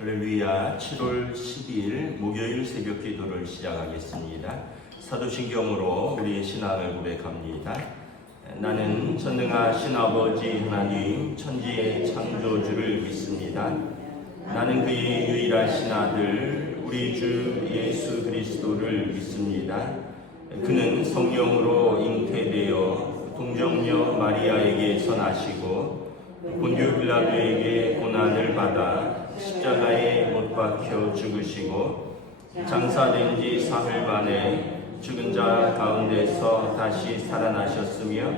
할렐루야. 7월 12일 목요일 새벽 기도를 시작하겠습니다. 사도신경으로 우리의 신앙을 고백합니다. 나는 전능하신 아버지 하나님 천지의 창조주를 믿습니다. 나는 그의 유일하신 아들 우리 주 예수 그리스도를 믿습니다. 그는 성령으로 잉태되어 동정녀 마리아에게서 나시고 본디오 빌라도에게 고난을 받아 십자가에 못 박혀 죽으시고 장사된 지 사흘 만에 죽은 자 가운데서 다시 살아나셨으며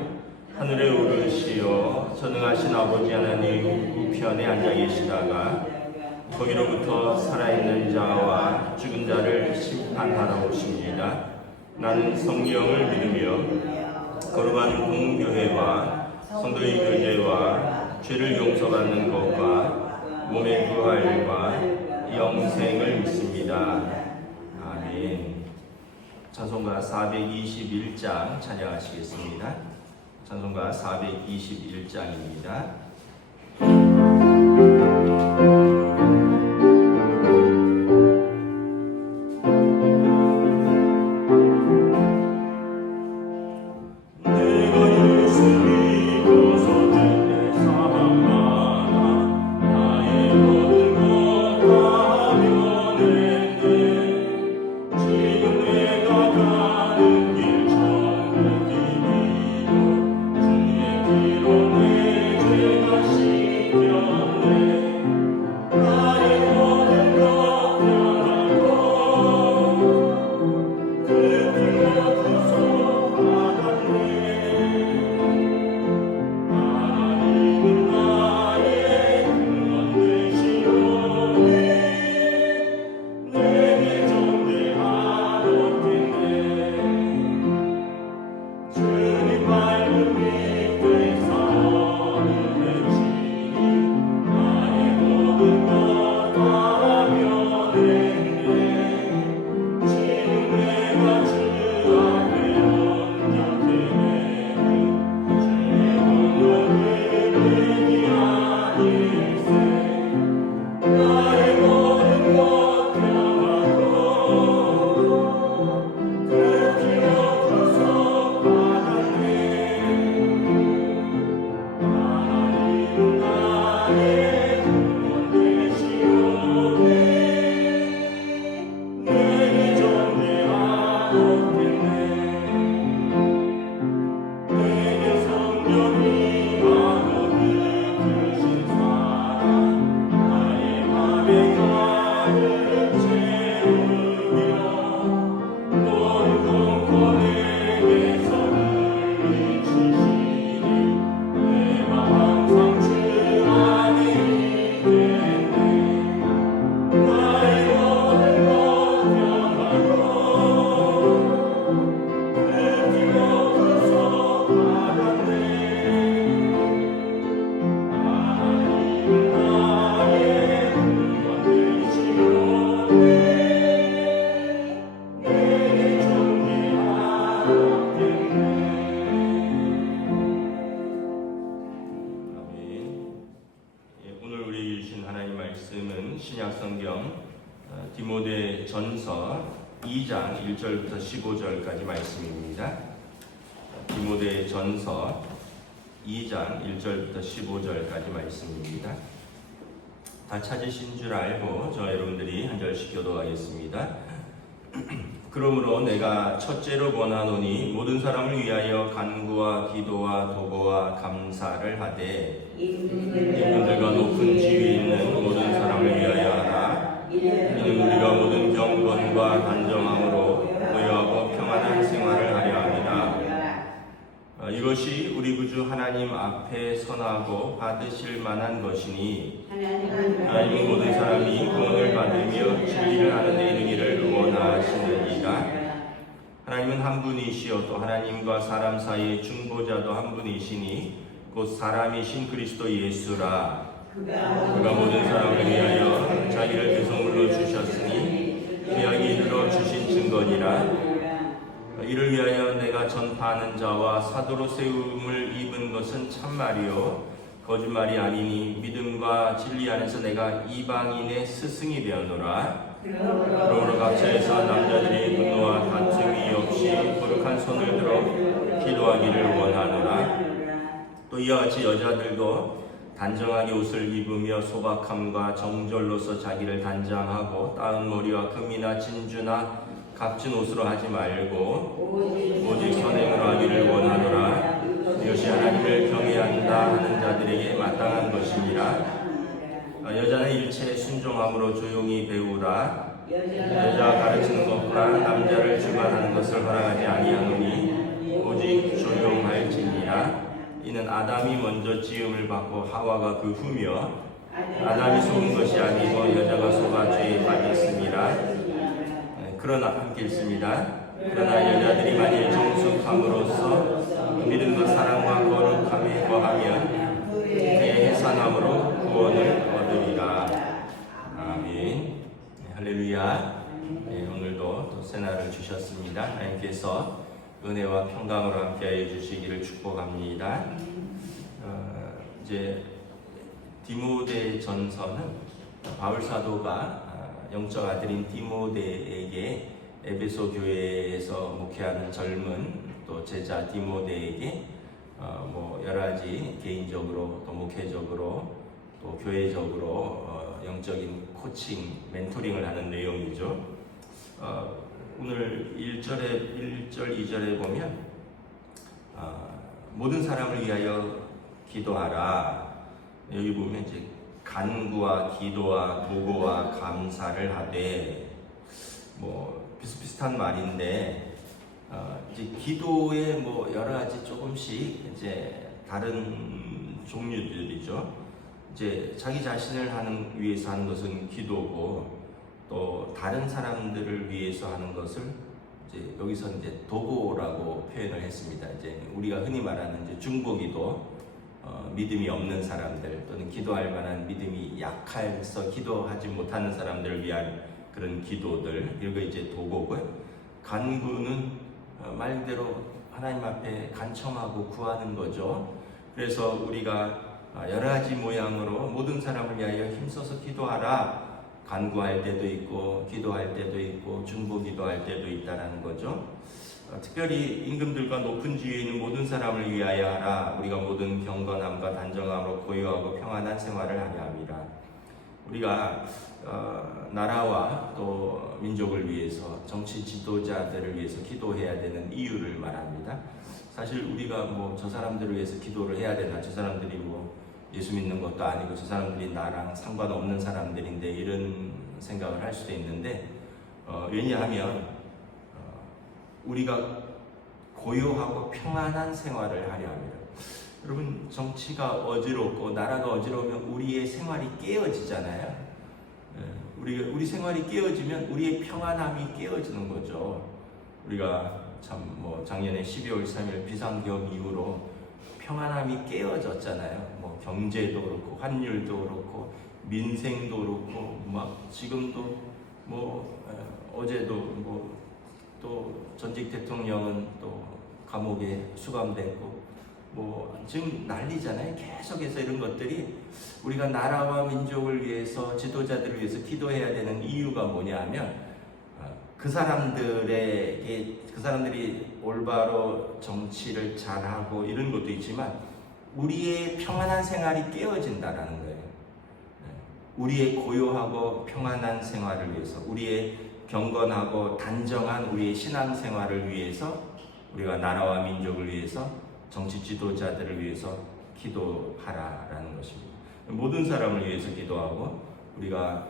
하늘에 오르시어 전능하신 아버지 하나님 우편에 앉아 계시다가 거기로부터 살아있는 자와 죽은 자를 심판하러 오십니다. 나는 성령을 믿으며 거룩한 공교회와 성도의 교제와 죄를 용서받는 것과 몸의 부활과 영생을 믿습니다. 아멘. 찬송가 421장 찬양하시겠습니다. 찬송가 421장입니다. 신약성경 디모데 전서 2장 1절부터 15절까지 말씀입니다. 디모데 전서 2장 1절부터 15절까지 말씀입니다. 다 찾으신 줄 알고 저 여러분들이 한 절씩 교도하겠습니다. 그러므로 내가 첫째로 권하노니 모든 사람을 위하여 간구와 기도와 도고와 감사를 하되 이분들과 높은 지위에 있는 모든 사람을 위하여 하라. 이는 우리가 모든 경건과 단정함으로 고요하고 평안한 생활을 하려 합니다. 이것이 우리 구주 하나님 앞에 선하고 받으실 만한 것이니 하나님은 모든 사람이 구원을 받으며 진리를 하는 데 이르기를 원하시느니라. 하나님은 한 분이시요 또 하나님과 사람 사이의 중보자도 한 분이시니 곧 사람이신 그리스도 예수라. 그가 모든 사람을 위하여 자기를 대성물로 주셨으니 귀하게 이르러 주신 증거니라. 이를 위하여 내가 전파하는 자와 사도로 세움을 입은 것은 참말이요 거짓말이 아니니 믿음과 진리 안에서 내가 이방인의 스승이 되었노라. 그러므로 각처에서 남자들이 분노와 다툼이 없이 거룩한 손을 들어 기도하기를 원하노라. 또 이와 같이 여자들도 단정하게 옷을 입으며 소박함과 정절로서 자기를 단장하고 따은 머리와 금이나 진주나 값진 옷으로 하지 말고 오직 선행으로 하기를 원하노라. 이것이 하나님을 경외한다 하는 자들에게 마땅한 것이니라. 여자는 일체에 순종함으로 조용히 배우라. 여자가 가르치는 것과 남자를 주관하는 것을 허락하지 아니하노니 오직 조용할지니라. 이는 아담이 먼저 지음을 받고 하와가 그 후며 아담이 속은 것이 아니고 여자가 속아 죄에 빠졌습니다. 그러나 함께 읽습니다. 그러나 여자들이 만일 정숙함으로써 믿음과 사랑과 거룩함에 거하면 그의 해산함으로 구원을 얻으리라. 아멘. 할렐루야. 오늘도 또 새날을 주셨습니다. 하나님께서 은혜와 평강으로 함께하여 주시기를 축복합니다. 이제 디모데전서는 바울 사도가 영적 아들인 디모데에게 에베소 교회에서 목회하는 젊은 또 제자 디모데에게 뭐 여러 가지 개인적으로 또 목회적으로 또 교회적으로 영적인 코칭, 멘토링을 하는 내용이죠. 오늘 1절, 2절에 보면 모든 사람을 위하여 기도하라. 여기 보면 이제 간구와 기도와 보고와 감사를 하되 뭐 비슷비슷한 말인데 이제 기도에 뭐 여러 가지 조금씩 이제 다른 종류들이죠. 이제 자기 자신을 위해서 하는 것은 기도고 또 다른 사람들을 위해서 하는 것을 이제 여기서 이제 도고라고 표현을 했습니다. 이제 우리가 흔히 말하는 이제 중보기도, 믿음이 없는 사람들 또는 기도할 만한 믿음이 약해서 기도하지 못하는 사람들을 위한 그런 기도들, 이거 이제 도고고요. 간구는 말 그대로 하나님 앞에 간청하고 구하는 거죠. 그래서 우리가 여러 가지 모양으로 모든 사람을 위하여 힘써서 기도하라. 간구할 때도 있고 기도할 때도 있고 중보 기도할 때도 있다라는 거죠. 특별히 임금들과 높은 지위에 있는 모든 사람을 위하여 하라. 우리가 모든 경건함과 단정함으로 고요하고 평안한 생활을 하려 함이라. 우리가 나라와 또 민족을 위해서 정치 지도자들을 위해서 기도해야 되는 이유를 말합니다. 사실 우리가 뭐 저 사람들을 위해서 기도를 해야 되나, 저 사람들이 뭐 예수 믿는 것도 아니고 저 사람들이 나랑 상관없는 사람들인데 이런 생각을 할 수도 있는데 왜냐하면 우리가 고요하고 평안한 생활을 하려 합니다. 여러분, 정치가 어지럽고 나라가 어지러우면 우리의 생활이 깨어지잖아요. 우리 생활이 깨어지면 우리의 평안함이 깨어지는 거죠. 우리가 참 뭐 작년에 12월 3일 비상경 이후로 평안함이 깨어졌잖아요. 뭐 경제도 그렇고 환율도 그렇고 민생도 그렇고 막 지금도 뭐 어제도 뭐 또 전직 대통령은 또 감옥에 수감됐고 뭐 지금 난리잖아요. 계속해서 이런 것들이 우리가 나라와 민족을 위해서 지도자들을 위해서 기도해야 되는 이유가 뭐냐하면 그 사람들이 올바로 정치를 잘하고 이런 것도 있지만 우리의 평안한 생활이 깨어진다라는 거예요. 우리의 고요하고 평안한 생활을 위해서, 우리의 경건하고 단정한 우리의 신앙생활을 위해서, 우리가 나라와 민족을 위해서, 정치 지도자들을 위해서 기도하라라는 것입니다. 모든 사람을 위해서 기도하고 우리가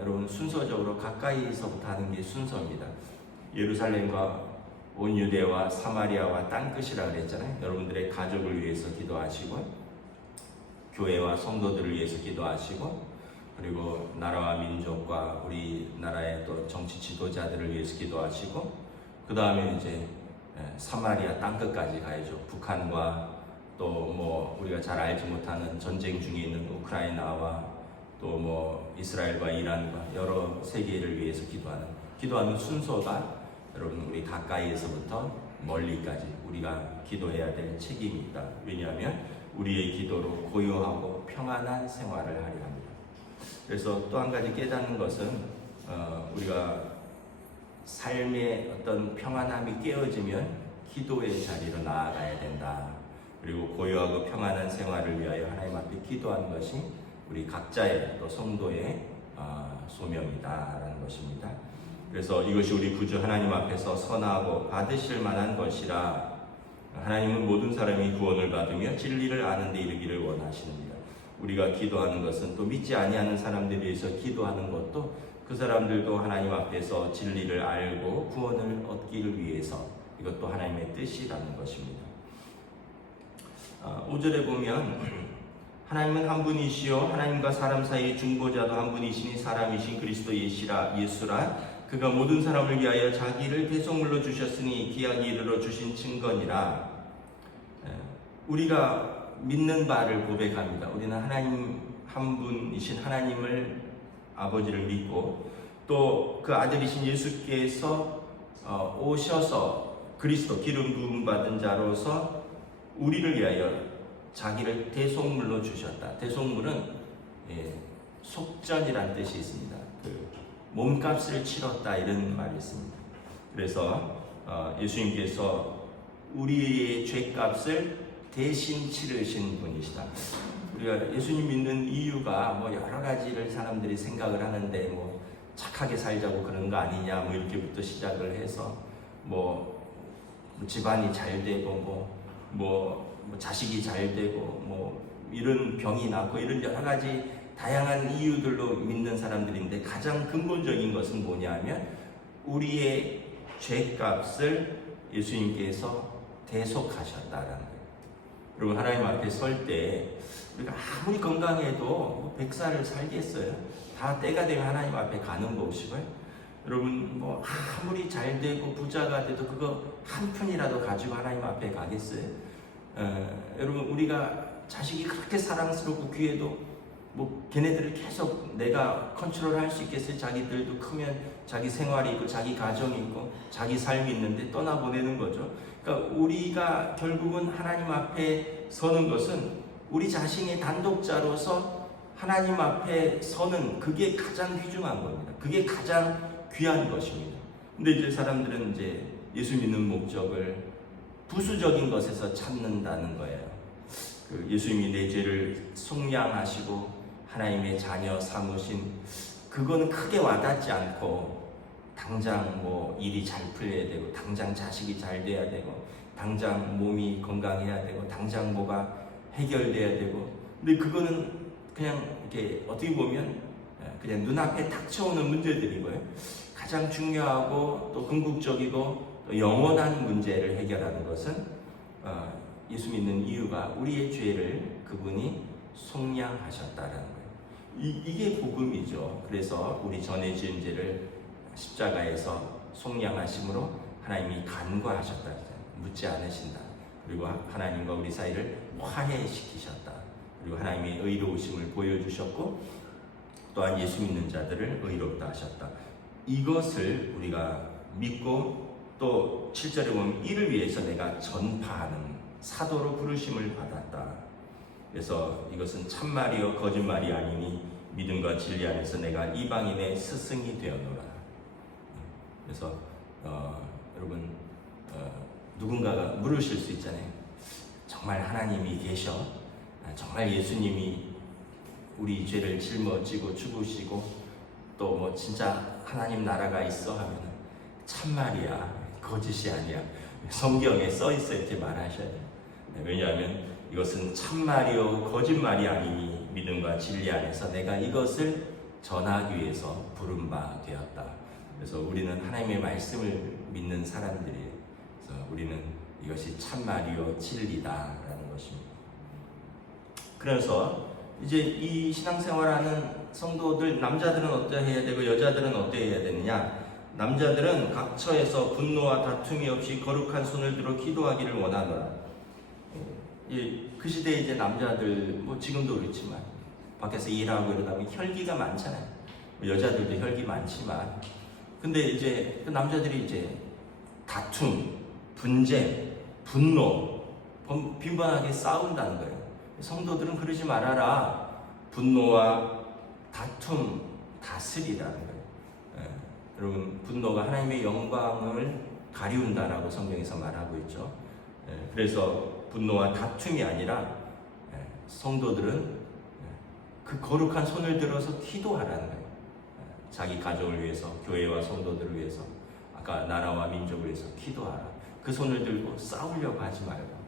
여러분 순서적으로 가까이서부터 하는 게 순서입니다. 예루살렘과 온 유대와 사마리아와 땅끝이라 그랬잖아요. 여러분들의 가족을 위해서 기도하시고 교회와 성도들을 위해서 기도하시고 그리고 나라와 민족과 우리나라의 또 정치 지도자들을 위해서 기도하시고 그 다음에 이제 사마리아 땅끝까지 가야죠. 북한과 또 뭐 우리가 잘 알지 못하는 전쟁 중에 있는 우크라이나와 또 뭐 이스라엘과 이란과 여러 세계를 위해서 기도하는 순서가 여러분 우리 가까이에서부터 멀리까지 우리가 기도해야 될 책임이 있다. 왜냐하면 우리의 기도로 고요하고 평안한 생활을 하려 합니다. 그래서 또 한 가지 깨닫는 것은 우리가 삶의 어떤 평안함이 깨어지면 기도의 자리로 나아가야 된다. 그리고 고요하고 평안한 생활을 위하여 하나님 앞에 기도하는 것이 우리 각자의 또 성도의 소명이다라는 것입니다. 그래서 이것이 우리 구주 하나님 앞에서 선하고 받으실 만한 것이라 하나님은 모든 사람이 구원을 받으며 진리를 아는 데 이르기를 원하시느니라. 우리가 기도하는 것은 또 믿지 아니하는 사람들에 위해서 기도하는 것도 그 사람들도 하나님 앞에서 진리를 알고 구원을 얻기를 위해서 이것도 하나님의 뜻이라는 것입니다. 5절에 보면 하나님은 한 분이시요 하나님과 사람 사이의 중보자도 한 분이시니 사람이신 그리스도 예수라 그가 모든 사람을 위하여 자기를 대속물로 주셨으니 기약이 이르러 주신 증거니라. 우리가 믿는 바를 고백합니다. 우리는 하나님 한 분이신 하나님을 아버지를 믿고 또 그 아들이신 예수께서 오셔서 그리스도 기름 부음 받은 자로서 우리를 위하여 자기를 대속물로 주셨다. 대속물은 속전이라는 뜻이 있습니다. 그 몸값을 치렀다 이런 말이 있습니다. 그래서 예수님께서 우리의 죄값을 대신 치르신 분이시다. 우리가 예수님 믿는 이유가 뭐 여러 가지를 사람들이 생각을 하는데 뭐 착하게 살자고 그런 거 아니냐 뭐 이렇게부터 시작을 해서 뭐 집안이 잘 되고 뭐 자식이 잘 되고 뭐 이런 병이 낫고 이런 여러 가지 다양한 이유들로 믿는 사람들인데 가장 근본적인 것은 뭐냐면 우리의 죄값을 예수님께서 대속하셨다라는 거예요. 그리고 하나님 앞에 설 때 우리가 아무리 건강해도 100살을 살겠어요. 다 때가 되면 하나님 앞에 가는 것이고요. 여러분 뭐 아무리 잘 되고 부자가 돼도 그거 한 푼이라도 가지고 하나님 앞에 가겠어요? 여러분 우리가 자식이 그렇게 사랑스럽고 귀해도 뭐 걔네들을 계속 내가 컨트롤할 수 있겠어요? 자기들도 크면 자기 생활이 있고 자기 가정이 있고 자기 삶이 있는데 떠나보내는 거죠. 그러니까 우리가 결국은 하나님 앞에 서는 것은 우리 자신의 단독자로서 하나님 앞에 서는 그게 가장 귀중한 겁니다. 그게 가장 귀한 것입니다. 근데 이제 사람들은 이제 예수 믿는 목적을 부수적인 것에서 찾는다는 거예요. 그 예수님이 내 죄를 속량하시고 하나님의 자녀 삼으신 그거는 크게 와닿지 않고 당장 뭐 일이 잘 풀려야 되고 당장 자식이 잘 돼야 되고 당장 몸이 건강해야 되고 당장 뭐가 해결돼야 되고 근데 그거는 그냥 이렇게 어떻게 보면 그냥 눈앞에 닥쳐오는 문제들이고요. 가장 중요하고 또 궁극적이고 또 영원한 문제를 해결하는 것은 예수 믿는 이유가 우리의 죄를 그분이 속량하셨다라는 거예요. 이게 복음이죠. 그래서 우리 전에 지은 죄를 십자가에서 속량하심으로 하나님이 간과하셨다. 묻지 않으신다. 그리고 하나님과 우리 사이를 화해시키셨다. 그리고 하나님의 의로우심을 보여주셨고 또한 예수 믿는 자들을 의롭다 하셨다. 이것을 우리가 믿고 또 7절에 보면 이를 위해서 내가 전파하는 사도로 부르심을 받았다. 그래서 이것은 참말이요 거짓말이 아니니 믿음과 진리 안에서 내가 이방인의 스승이 되었노라. 그래서 여러분 누군가가 물으실 수 있잖아요. 정말 하나님이 계셔? 정말 예수님이 우리 죄를 짊어지고 죽으시고 또 뭐 진짜 하나님 나라가 있어 하면 참말이야 거짓이 아니야 성경에 써 있어 이렇게 말하셔야 돼요. 왜냐하면 이것은 참말이요 거짓말이 아니니 믿음과 진리 안에서 내가 이것을 전하기 위해서 부른 바 되었다. 그래서 우리는 하나님의 말씀을 믿는 사람들이에요. 그래서 우리는 이것이 참말이요 진리다라는 것입니다. 그래서 이제 이 신앙생활하는 성도들 남자들은 어떠해야 되고 여자들은 어떠해야 되느냐? 남자들은 각 처에서 분노와 다툼이 없이 거룩한 손을 들어 기도하기를 원하노라. 그 시대에 이제 남자들 뭐 지금도 그렇지만 밖에서 일하고 이러다 보면 혈기가 많잖아요. 여자들도 혈기 많지만 근데 이제 그 남자들이 이제 다툼, 분쟁, 분노 빈번하게 싸운다는 거예요. 성도들은 그러지 말아라. 분노와 다툼 다스리라는 거예요. 여러분, 분노가 하나님의 영광을 가리운다라고 성경에서 말하고 있죠. 그래서 분노와 다툼이 아니라 성도들은 그 거룩한 손을 들어서 기도하라는 거예요. 자기 가족을 위해서, 교회와 성도들을 위해서, 아까 나라와 민족을 위해서 기도하라. 그 손을 들고 싸우려고 하지 말고.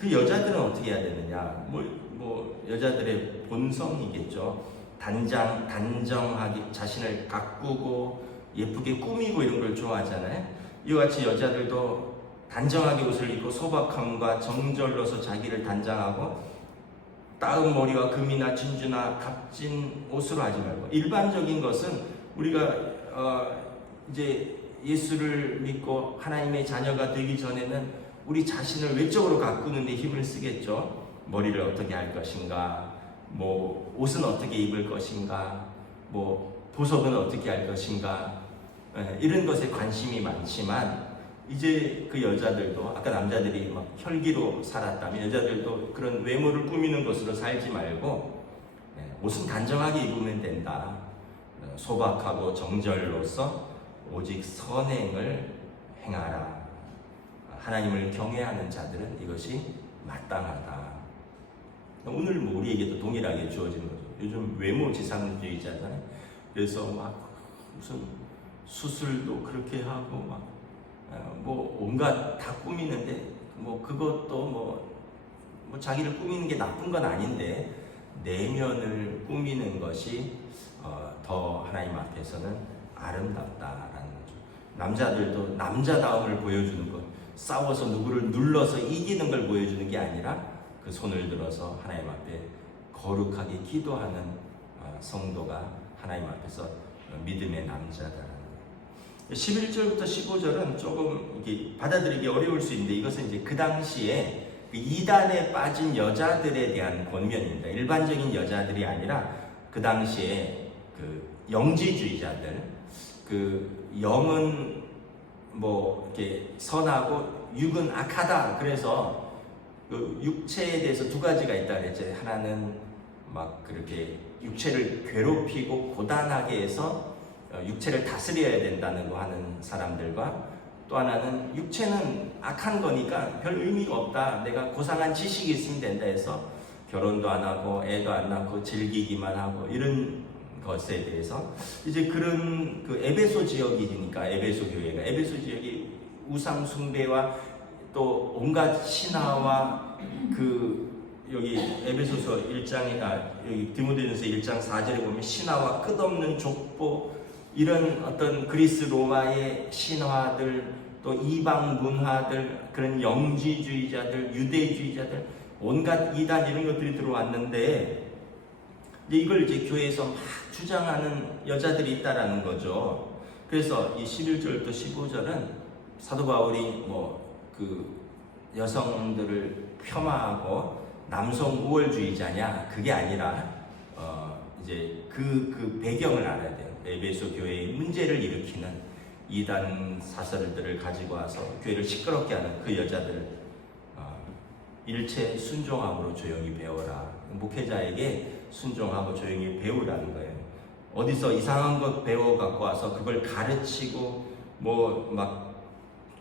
그 여자들은 어떻게 해야 되느냐? 여자들의 본성이겠죠. 단정하게 자신을 가꾸고 예쁘게 꾸미고 이런 걸 좋아하잖아요. 이와 같이 여자들도 단정하게 옷을 입고 소박함과 정절로서 자기를 단장하고 따은 머리와 금이나 진주나 값진 옷으로 하지 말고, 일반적인 것은 우리가 이제 예수를 믿고 하나님의 자녀가 되기 전에는 우리 자신을 외적으로 가꾸는 데 힘을 쓰겠죠. 머리를 어떻게 할 것인가, 옷은 어떻게 입을 것인가, 보석은 어떻게 할 것인가, 이런 것에 관심이 많지만, 이제 그 여자들도, 아까 남자들이 막 혈기로 살았다면 여자들도 그런 외모를 꾸미는 것으로 살지 말고 옷은 단정하게 입으면 된다. 소박하고 정절로서 오직 선행을 행하라. 하나님을 경외하는 자들은 이것이 마땅하다. 오늘 우리에게도 동일하게 주어지는 거죠. 요즘 외모 지상주의자잖아요. 그래서 막 무슨 수술도 그렇게 하고 온갖 다 꾸미는데 그것도 자기를 꾸미는 게 나쁜 건 아닌데, 내면을 꾸미는 것이 더 하나님 앞에서는 아름답다라는 거죠. 남자들도 남자다움을 보여주는 것, 싸워서 누구를 눌러서 이기는 걸 보여주는 게 아니라 그 손을 들어서 하나님 앞에 거룩하게 기도하는 성도가 하나님 앞에서 믿음의 남자다. 11절부터 15절은 조금 이게 받아들이기 어려울 수 있는데, 이것은 이제 그 당시에 그 이단에 빠진 여자들에 대한 권면입니다. 일반적인 여자들이 아니라 그 당시에 그 영지주의자들, 그 영은 이렇게 선하고 육은 악하다. 그래서 그 육체에 대해서 두 가지가 있다 그랬죠. 하나는 막 그렇게 육체를 괴롭히고 고단하게 해서 육체를 다스려야 된다는 거 하는 사람들과, 또 하나는 육체는 악한 거니까 별 의미가 없다, 내가 고상한 지식이 있으면 된다 해서 결혼도 안 하고 애도 안 낳고 즐기기만 하고 이런 것에 대해서 이제 그런 그 에베소 지역이니까, 에베소 교회가 에베소 지역이 우상 숭배와 또 온갖 신화와 여기 에베소서 1장에 여기 디모데전서 1장 4절에 보면 신화와 끝없는 족보, 이런 어떤 그리스 로마의 신화들, 또 이방 문화들, 그런 영지주의자들, 유대주의자들, 온갖 이단 이런 것들이 들어왔는데, 이걸 이제 교회에서 막 주장하는 여자들이 있다라는 거죠. 그래서 이 11절부터 15절은 사도 바울이 그 여성들을 폄하하고 남성 우월주의자냐, 그게 아니라 이제 그 배경을 알아야 돼요. 에베소 교회의 문제를 일으키는 이단 사설들을 가지고 와서 교회를 시끄럽게 하는 그 여자들, 일체 순종함으로 조용히 배워라. 목회자에게 순종하고 조용히 배우라는 거예요. 어디서 이상한 것 배워 갖고 와서 그걸 가르치고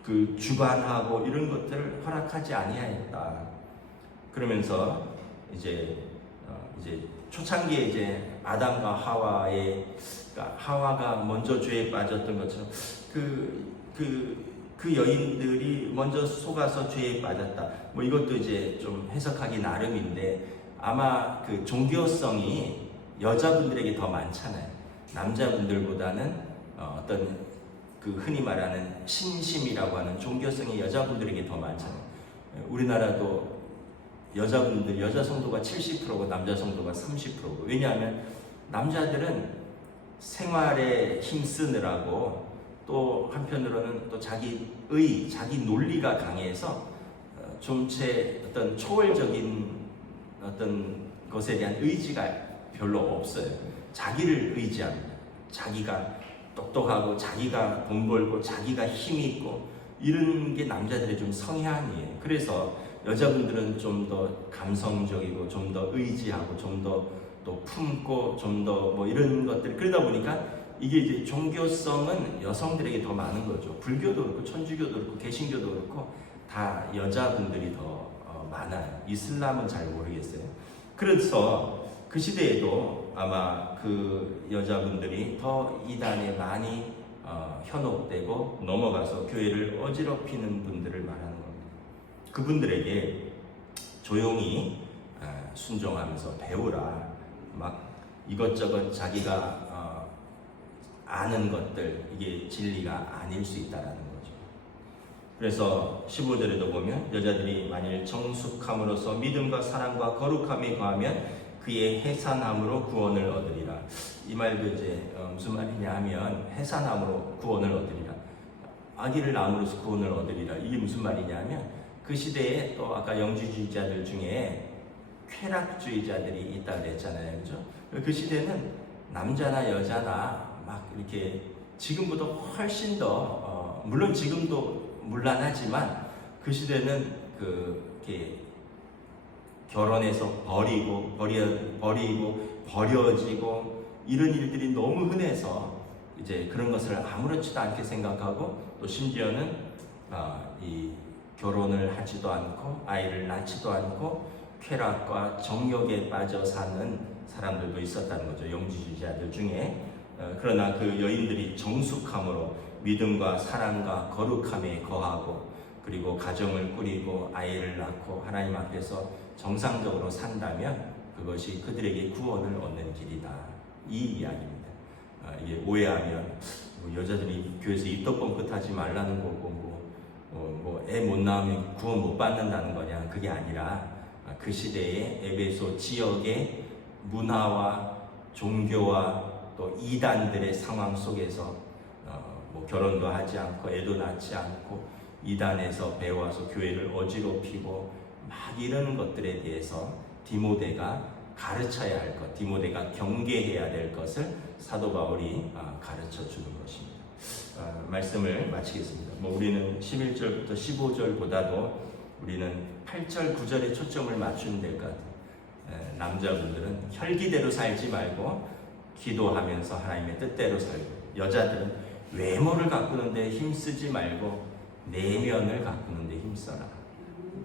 그 주관하고 이런 것들을 허락하지 아니하였다. 그러면서 이제 초창기에 이제 아담과 하와가 먼저 죄에 빠졌던 것처럼 그 여인들이 먼저 속아서 죄에 빠졌다. 이것도 이제 좀 해석하기 나름인데, 아마 그 종교성이 여자분들에게 더 많잖아요. 남자분들보다는 어떤 그 흔히 말하는 신심이라고 하는 종교성이 여자분들에게 더 많잖아요. 우리나라도 여자 성도가 70%고 남자 성도가 30%고, 왜냐하면 남자들은 생활에 힘쓰느라고, 또 한편으로는 또 자기 논리가 강해서 좀체 어떤 초월적인 어떤 것에 대한 의지가 별로 없어요. 자기를 의지합니다. 자기가 똑똑하고 자기가 돈 벌고 자기가 힘이 있고 이런 게 남자들의 좀 성향이에요. 그래서 여자분들은 좀 더 감성적이고 좀 더 의지하고 좀 더 또 품고 좀 더 뭐 이런 것들 그러다 보니까 이게 이제 종교성은 여성들에게 더 많은 거죠. 불교도 그렇고 천주교도 그렇고 개신교도 그렇고 다 여자분들이 더 많아요. 이슬람은 잘 모르겠어요. 그래서 그 시대에도 아마 그 여자분들이 더 이단에 많이 현혹되고 넘어가서 교회를 어지럽히는 분들을 말하는 겁니다. 그분들에게 조용히 순종하면서 배우라. 막 이것저것 자기가 아는 것들 이게 진리가 아닐 수 있다라는 거죠. 그래서 15절에도 보면 여자들이 만일 정숙함으로써 믿음과 사랑과 거룩함에 거하면 그의 해산함으로 구원을 얻으리라. 이 말도 이제 무슨 말이냐 하면 해산함으로 구원을 얻으리라. 아기를 낳음으로써 구원을 얻으리라. 이게 무슨 말이냐 하면 그 시대에 또 아까 영지주의자들 중에 쾌락주의자들이 있다고 그랬잖아요. 그죠? 그 시대는 남자나 여자나 막 이렇게 지금보다 훨씬 더 물론 지금도 문란하지만 그 시대는 이렇게 결혼해서 버려지고 이런 일들이 너무 흔해서 이제 그런 것을 아무렇지도 않게 생각하고 또 심지어는 이 결혼을 하지도 않고 아이를 낳지도 않고 쾌락과 정욕에 빠져 사는 사람들도 있었다는 거죠. 영지주의자들 중에. 그러나 그 여인들이 정숙함으로 믿음과 사랑과 거룩함에 거하고 그리고 가정을 꾸리고 아이를 낳고 하나님 앞에서 정상적으로 산다면 그것이 그들에게 구원을 얻는 길이다. 이 이야기입니다. 이게 오해하면 여자들이 교회에서 입덕 뻥끗하지 말라는 거고 애 못 낳으면 구원 못 받는다는 거냐. 그게 아니라 그 시대의 에베소 지역의 문화와 종교와 또 이단들의 상황 속에서 뭐 결혼도 하지 않고 애도 낳지 않고 이단에서 배워와서 교회를 어지럽히고 막 이러는 것들에 대해서 디모데가 가르쳐야 할 것, 디모데가 경계해야 될 것을 사도 바울이 가르쳐 주는 것입니다. 말씀을 마치겠습니다. 뭐 우리는 11절부터 15절보다도 우리는 8절, 9절에 초점을 맞추면 될 것 같아요. 남자분들은 혈기대로 살지 말고 기도하면서 하나님의 뜻대로 살고, 여자들은 외모를 가꾸는데 힘쓰지 말고 내면을 가꾸는데 힘써라.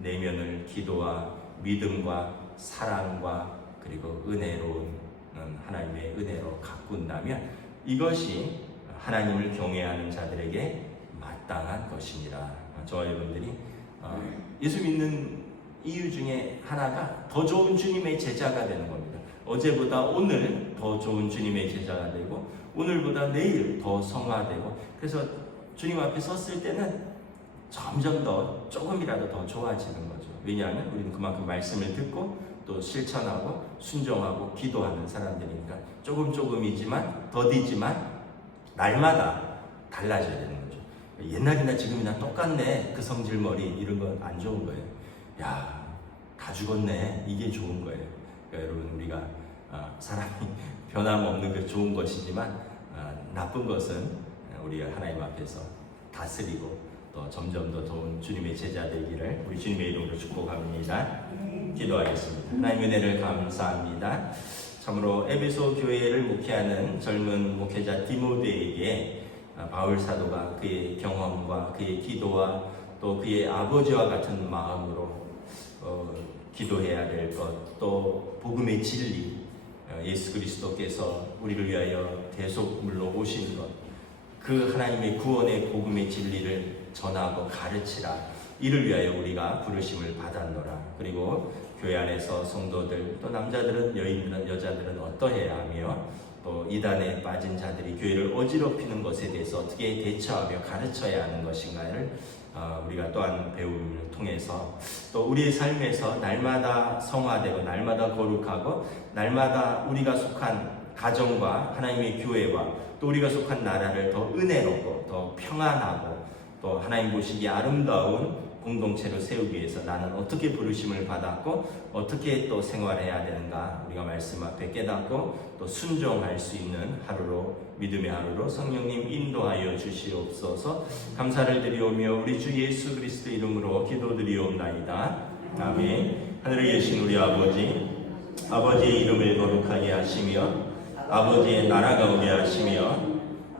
내면을 기도와 믿음과 사랑과 그리고 은혜로운 하나님의 은혜로 가꾼다면 이것이 하나님을 경외하는 자들에게 마땅한 것이니라. 저와 여러분들이 예수 믿는 이유 중에 하나가 더 좋은 주님의 제자가 되는 겁니다. 어제보다 오늘 더 좋은 주님의 제자가 되고 오늘보다 내일 더 성화되고, 그래서 주님 앞에 섰을 때는 점점 더 조금이라도 더 좋아지는 거죠. 왜냐하면 우리는 그만큼 말씀을 듣고 또 실천하고 순종하고 기도하는 사람들이니까 조금이지만 더디지만 날마다 달라져야 되는 거죠. 옛날이나 지금이나 똑같네, 그 성질머리 이런 건 안 좋은 거예요. 야, 다 죽었네, 이게 좋은 거예요. 그러니까 여러분, 우리가 사람이 변함없는 게 좋은 것이지만 나쁜 것은 우리가 하나님 앞에서 다스리고 또 점점 더 좋은 주님의 제자 되기를 우리 주님의 이름으로 축복합니다. 기도하겠습니다. 하나님의 은혜를 감사합니다. 참으로 에베소 교회를 목회하는 젊은 목회자 디모데에게 바울 사도가 그의 경험과 그의 기도와 또 그의 아버지와 같은 마음으로 기도해야 될 것, 또 복음의 진리, 예수 그리스도께서 우리를 위하여 대속물로 오신 것, 그 하나님의 구원의 복음의 진리를 전하고 가르치라. 이를 위하여 우리가 부르심을 받았노라. 그리고 교회 안에서 성도들, 또 남자들은, 여인들은, 여자들은 어떠해야 하며 또 이단에 빠진 자들이 교회를 어지럽히는 것에 대해서 어떻게 대처하며 가르쳐야 하는 것인가를 우리가 또한 배움을 통해서 또 우리의 삶에서 날마다 성화되고 날마다 거룩하고 날마다 우리가 속한 가정과 하나님의 교회와 또 우리가 속한 나라를 더 은혜롭고 더 평안하고 또 하나님 보시기에 아름다운 공동체로 세우기 위해서 나는 어떻게 부르심을 받았고 어떻게 또 생활해야 되는가, 우리가 말씀 앞에 깨닫고 또 순종할 수 있는 하루로, 믿음의 하루로 성령님 인도하여 주시옵소서. 감사를 드리오며 우리 주 예수 그리스도 이름으로 기도드리옵나이다. 아멘. 하늘에 계신 우리 아버지, 아버지의 이름을 거룩하게 하시며 아버지의 나라가 오게 하시며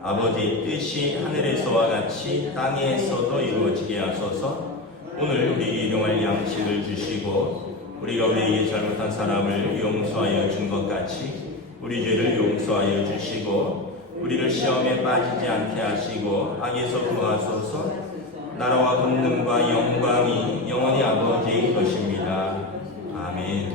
아버지의 뜻이 하늘에서와 같이 땅에서도 이루어지게 하소서. 오늘 우리 일용할 양식을 주시고 우리가 우리에게 잘못한 사람을 용서하여 준 것 같이 우리 죄를 용서하여 주시고 우리를 시험에 빠지지 않게 하시고 악에서 구하소서. 나라와 권능과 영광이 영원히 아버지의 것입니다. 아멘.